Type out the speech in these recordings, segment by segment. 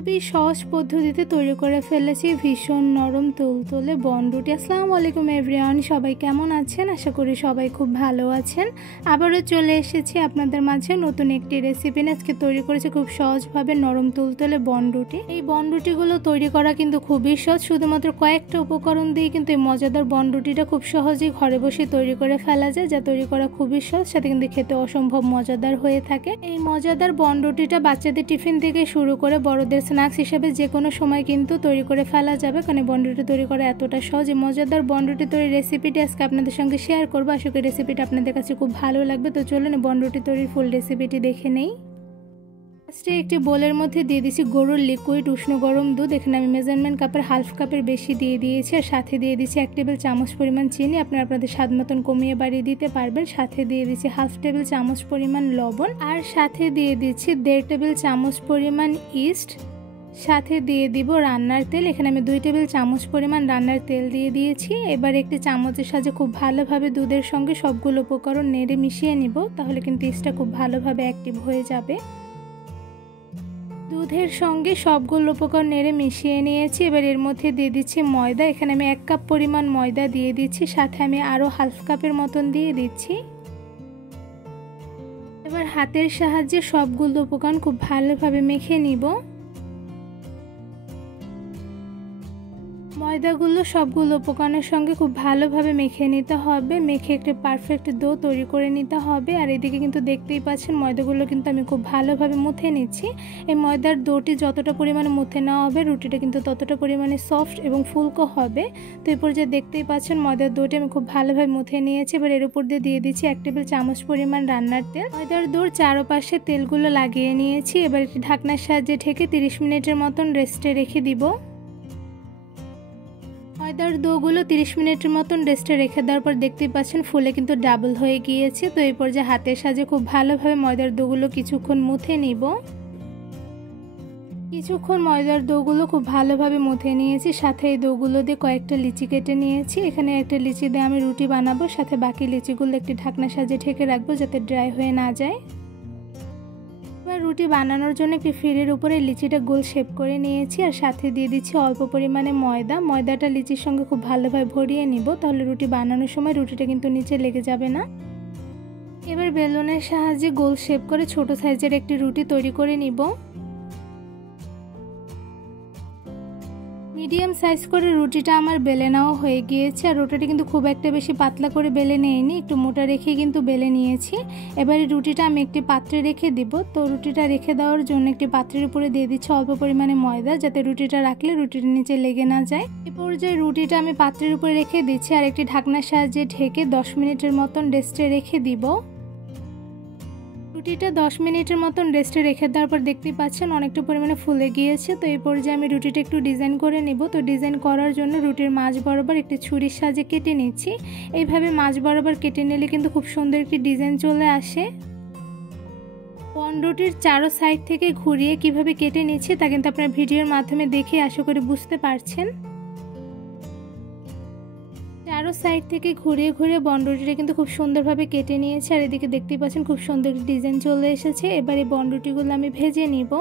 খুবই সহজ পদ্ধতিতে তৈরি করে ফেলেছি ভীষণ নরম তুলতুলে বনরুটি। আসসালামু আলাইকুম এভরিওয়ান, সবাই কেমন আছেন? আশা করি সবাই খুব ভালো আছেন। আবারও চলে এসেছি আপনাদের মাঝে নতুন একটি রেসিপি নিয়ে। আজকে তৈরি করেছি খুব সহজভাবে নরম তুলতুলে বনরুটি। এই বনরুটিগুলো তৈরি করা কিন্তু খুবই সহজ, শুধুমাত্র কয়েকটা উপকরণ দিয়ে কিন্তু এই মজাদার বনরুটিটা খুব সহজেই ঘরে বসে তৈরি করে ফেলা যায়, যা তৈরি করা খুবই সহজ, সাথে কিন্তু খেতে অসম্ভব মজাদার হয়ে থাকে। এই মজাদার বনরুটিটা বাচ্চাদের টিফিন থেকে শুরু করে বড়দের স্ন্যাক্স হিসেবে যে কোনো সময় কিন্তু তৈরি করে ফেলা যাবে, কারণ বনরুটি তৈরি করা এতটা সহজ। এই মজাদার বনরুটি তৈরির রেসিপিটি আজকে আপনাদের সঙ্গে শেয়ার করবো। আশা করি রেসিপিটা আপনাদের কাছে খুব ভালো লাগবে। তো চলুন বনরুটি তৈরির ফুল রেসিপিটি দেখে নেই। ফার্স্টে একটি বোলের মধ্যে দিয়ে দিয়েছি গরুর লিকুইড উষ্ণ গরম দুধ। এখানে আমি মেজারমেন্ট কাপের হাফ কাপের বেশি দিয়ে দিয়েছি, আর সাথে দিয়ে দিচ্ছি 1 টেবিল চামচ পরিমাণ চিনি। আপনারা আপনাদের স্বাদ মতন কমিয়ে বাড়িয়ে দিতে পারবেন। সাথে দিয়ে দিচ্ছি হাফ টেবিল চামচ পরিমাণ লবণ, আর সাথে দিয়ে দিচ্ছি 1.5 টেবিল চামচ পরিমাণ ইস্ট। সাথে দিয়ে দিব রান্নার তেল। এখানে আমি 2 টেবিল চামচ পরিমাণ রান্নার তেল দিয়ে দিয়েছি। এবার একটি চামচের সাহায্যে খুব ভালোভাবে দুধের সঙ্গে সবগুলো উপকরণ নেড়ে মিশিয়ে নিব, তাহলে কিন্তু ইস্টটা খুব ভালোভাবে অ্যাক্টিভ হয়ে যাবে। দুধের সঙ্গে সবগুলো উপকরণ নেড়ে মিশিয়ে নিয়েছি। এবার এর মধ্যে দিয়ে দিচ্ছি ময়দা। এখানে আমি 1 কাপ পরিমাণ ময়দা দিয়ে দিচ্ছি, সাথে আমি আরও হাফ কাপের মতন দিয়ে দিচ্ছি। এবার হাতের সাহায্যে সবগুলো উপকরণ খুব ভালোভাবে মেখে নিব। ময়দাগুলো সবগুলো উপকরণের সঙ্গে খুব ভালোভাবে মেখে নিতে হবে, মেখে একটা পারফেক্ট ডো তৈরি করে নিতে হবে। আর এদিকে কিন্তু দেখতেই পাচ্ছেন ময়দাগুলো কিন্তু আমি খুব ভালোভাবে মুথে নিচ্ছি। এই ময়দার ডোটি যতটা পরিমাণে মুথে নেওয়া হবে, রুটিটা কিন্তু ততটা পরিমাণে সফট এবং ফুলকো হবে। তো এই পর্যায়ে দেখতেই পাচ্ছেন ময়দার ডোটি আমি খুব ভালোভাবে মুথে নিয়েছি। এবার এর উপর দিয়ে দিচ্ছি 1 টেবিল চামচ পরিমাণ রান্নার তেল। ময়দার ডোর চারপাশে তেলগুলো লাগিয়ে নিয়েছি। এবার একটি ঢাকনার সাহায্যে ঢেকে 30 মিনিটের মতন রেস্টে রেখে দিব। ময়দার ডোগুলো 30 মিনিটের মতন রেস্টে রেখে দেওয়ার পর দেখতেই পাচ্ছেন ফুলে কিন্তু ডাবল হয়ে গিয়েছে। তো এই পর্যায়ে হাতের সাহায্যে খুব ভালোভাবে ময়দার ডোগুলো কিছুক্ষণ মুথে নিব। কিছুক্ষণ ময়দার ডোগুলো খুব ভালোভাবে মুথে নিয়েছি, সাথে এই ডোগুলো দিয়ে কয়েকটা লিচি কেটে নিয়েছি। এখানে একটা লিচি দিয়ে আমি রুটি বানাবো, সাথে বাকি লিচিগুলো একটি ঢাকনার সাহায্যে ঢেকে রাখবো যাতে ড্রাই হয়ে না যায়। রুটি বানানোর জন্য একটি ফিরের উপরে লিচিটা গোল শেপ করে নিয়েছি, আর সাথে দিয়ে দিচ্ছি অল্প পরিমাণে ময়দা। ময়দাটা লিচির সঙ্গে খুব ভালোভাবে ভরিয়ে নিব, তাহলে রুটি বানানোর সময় রুটিটা কিন্তু নিচে লেগে যাবে না। এবার বেলুনের সাহায্যে গোল শেপ করে ছোট সাইজের একটি রুটি তৈরি করে নিব। মিডিয়াম সাইজ করে রুটিটা আমার বেলে নেওয়া হয়ে গিয়েছে, আর রুটিটা কিন্তু খুব একটা বেশি পাতলা করে বেলে নেইনি, একটু মোটা রেখে কিন্তু বেলে নিয়েছি। এবারে রুটিটা আমি একটি পাত্রে রেখে দিব। তো রুটিটা রেখে দেওয়ার জন্য একটি পাত্রের উপরে দিয়ে দিচ্ছি অল্প পরিমাণে ময়দা, যাতে রুটিটা রাখলে রুটির নিচে লেগে না যায়। এই পর্যায়ে রুটিটা আমি পাত্রের উপরে রেখে দিচ্ছি, আর একটি ঢাকনার সাহায্যে ঢেকে 10 মিনিটের মতন রেস্টে রেখে দিব। রুটিটা 10 মিনিটের মতন রেস্টে রেখে দেওয়ার পর দেখতেই পাচ্ছেন অনেকটা পরিমাণে ফুলে গিয়েছে। তো এই পর্যায়ে আমি রুটিটা একটু ডিজাইন করে নেব। তো ডিজাইন করার জন্য রুটির মাঝ বরাবর একটি ছুরির সাহায্যে কেটে নিচ্ছি। এইভাবে মাঝ বরাবর কেটে নিলে কিন্তু খুব সুন্দর একটি ডিজাইন চলে আসে। বনরুটির চারো সাইড থেকে ঘুরিয়ে কিভাবে কেটে নিচ্ছি তা কিন্তু আপনার ভিডিওর মাধ্যমে দেখে আশা করি বুঝতে পারছেন। চারো সাইড থেকে ঘুরিয়ে ঘুরিয়ে বনরুটিটা কিন্তু খুব সুন্দরভাবে কেটে নিয়েছে, আর এদিকে দেখতেই পাচ্ছেন খুব সুন্দর ডিজাইন চলে এসেছে। এবার এই বনরুটিগুলো আমি ভেজে নিব।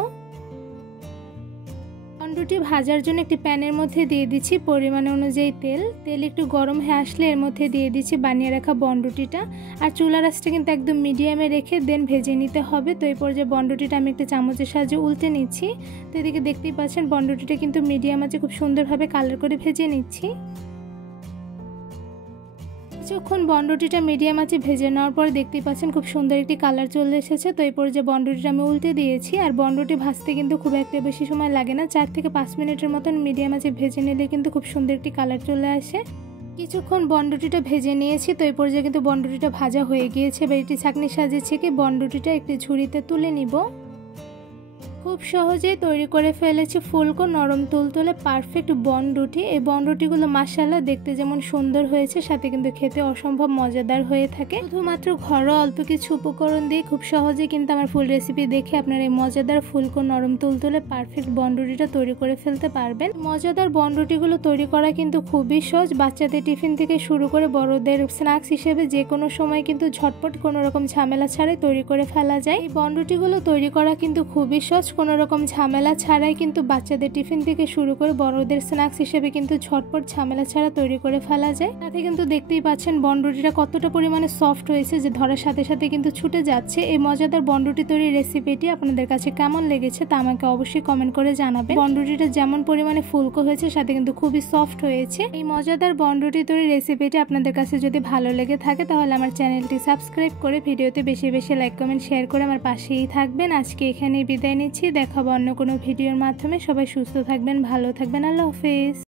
বনরুটি ভাজার জন্য একটি প্যানের মধ্যে দিয়ে দিচ্ছি পরিমাণ অনুযায়ী তেল। তেল একটু গরম হয়ে আসলে এর মধ্যে দিয়ে দিচ্ছি বানিয়ে রাখা বনরুটিটা, আর চুলার আঁচটা কিন্তু একদম মিডিয়ামে রেখে দেন ভেজে নিতে হবে। তো এই পর্যায়ে বনরুটিটা আমি একটা চামচের সাহায্যে উল্টে নিচ্ছি। তো এদিকে দেখতেই পাচ্ছেন বনরুটিটা কিন্তু মিডিয়াম আঁচে খুব সুন্দরভাবে কালার করে ভেজে নিচ্ছি। কিছুক্ষণ বনরুটিটা মিডিয়াম আঁচে ভেজে নেওয়ার পর দেখতেই পাচ্ছেন খুব সুন্দর একটি কালার চলে এসেছে। তো এই পর্যায়ে বনরুটিটা আমি উল্টে দিয়েছি, আর বনরুটি ভাজতে কিন্তু খুব একটা বেশি সময় লাগে না, 4 থেকে 5 মিনিটের মতন মিডিয়াম আঁচে ভেজে নিলে কিন্তু খুব সুন্দর একটি কালার চলে আসে। কিছুক্ষণ বনরুটিটা ভেজে নিয়েছি। তো এই পর্যায়ে কিন্তু বনরুটিটা ভাজা হয়ে গিয়েছে। এবার এটি ছাঁকনির সাহায্যে ছেঁকে বনরুটিটা একটি ঝুড়িতে তুলে নিব। খুব সহজেই তৈরি করে ফেলেছি ফুলকো নরম তুলতুলে পারফেক্ট বনরুটি। এই বনরুটিগুলো মাশাআল্লাহ দেখতে যেমন সুন্দর হয়েছে, সাথে কিন্তু খেতে অসম্ভব মজাদার হয়ে থাকে। শুধুমাত্র ঘরোয়া অল্প কিছু উপকরণ দিয়ে খুব সহজেই কিন্তু আমার ফুল রেসিপি দেখে আপনারা এই মজাদার ফুলকো নরম তুলতুলে পারফেক্ট বনরুটিটা তৈরি করে ফেলতে পারবেন। মজাদার বনরুটিগুলো তৈরি করা কিন্তু খুবই সহজ, বাচ্চাদের টিফিন থেকে শুরু করে বড়দের স্ন্যাক্স হিসেবে যে কোনো সময় কিন্তু ঝটপট কোনো রকম ঝামেলা ছাড়াই তৈরি করে ফেলা যায়। এই বনরুটিগুলো তৈরি করা কিন্তু খুবই সহজ, কোনো রকম ঝামেলা ছাড়াই কিন্তু বাচ্চাদের টিফিন থেকে শুরু করে বড়দের স্ন্যাক্স হিসেবে কিন্তু ঝটপট ঝামেলা ছাড়া তৈরি করে ফেলা যায়। তাতে কিন্তু দেখতেই পাচ্ছেন বনরুটিটা কতটা পরিমাণে সফট হয়েছে যে ধরার সাথে সাথে কিন্তু ছুটে যাচ্ছে। এই মজাদার বনরুটি তৈরির রেসিপিটি আপনাদের কাছে কেমন লেগেছে তা আমাকে অবশ্যই কমেন্ট করে জানাবেন। বনরুটিটা যেমন পরিমাণে ফুলকো হয়েছে সাথে কিন্তু খুবই সফট হয়েছে। এই মজাদার বনরুটি তৈরির রেসিপিটি আপনাদের কাছে যদি ভালো লেগে থাকে তাহলে আমার চ্যানেলটি সাবস্ক্রাইব করে ভিডিওতে বেশি বেশি লাইক কমেন্ট শেয়ার করে আমার পাশেই থাকবেন। আজকে এখানেই বিদায় নিচ্ছি, দেখাবো অন্য কোনো ভিডিওর মাধ্যমে। সবাই সুস্থ থাকবেন, ভালো থাকবেন, আল্লাহ হাফেজ।